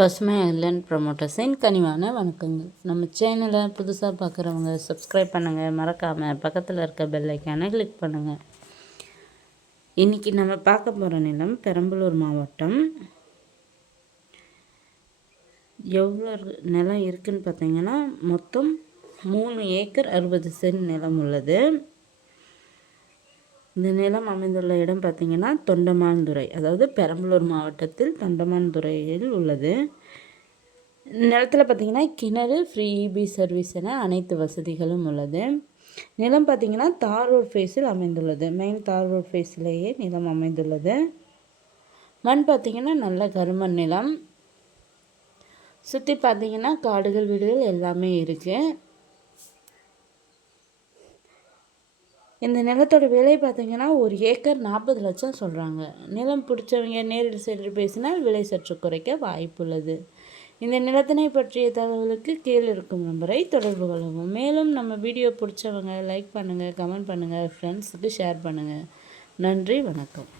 பசுமை ஐலண்ட் ப்ரமோட்டர்ஸின் கனிவான வணக்கங்கள். நம்ம சேனலை புதுசாக பார்க்குறவங்க சப்ஸ்கிரைப் பண்ணுங்கள் மறக்காமல் பக்கத்தில் இருக்க பெல்லைக்கான கிளிக் பண்ணுங்கள் இன்றைக்கி நம்ம பார்க்க போகிற நிலம் பெரம்பலூர் மாவட்டம். எவ்வளோ நிலம் இருக்குதுன்னு பார்த்தீங்கன்னா மொத்தம் மூணு ஏக்கர் அறுபது சென்ட் நிலம் உள்ளது. இந்த நிலம் அமைந்துள்ள இடம் பார்த்திங்கன்னா தொண்டமான்துறை அதாவது பெரம்பலூர் மாவட்டத்தில் தொண்டமான்துறையில் உள்ளது. நிலத்தில் பார்த்திங்கன்னா கிணறு ஃப்ரீ இபி சர்வீஸ் என அனைத்து வசதிகளும் உள்ளது. நிலம் பார்த்திங்கன்னா தார் ரோட் ஃபேஸில் அமைந்துள்ளது. மெயின் தார் ரோட் ஃபேஸிலேயே நிலம் அமைந்துள்ளது. மண் பார்த்திங்கன்னா நல்ல கருமண் நிலம். சுற்றி பார்த்திங்கன்னா காடுகள் வீடுகள் எல்லாமே இருக்குது இந்த நிலத்தோட விலை பார்த்திங்கன்னா ஒரு ஏக்கர் நாற்பது லட்சம் சொல்கிறாங்க நிலம் பிடிச்சவங்க நேரில் சென்று பேசினால் விலை சற்று குறைக்க வாய்ப்புள்ளது. இந்த நிலத்தினை பற்றிய தகவலுக்கு கீழே இருக்கும் நம்பரை தொடர்பு கொள்ளவும். மேலும் நம்ம வீடியோ பிடிச்சவங்க லைக் பண்ணுங்கள் கமெண்ட் பண்ணுங்கள் ஃப்ரெண்ட்ஸுக்கு ஷேர் பண்ணுங்கள் நன்றி வணக்கம்.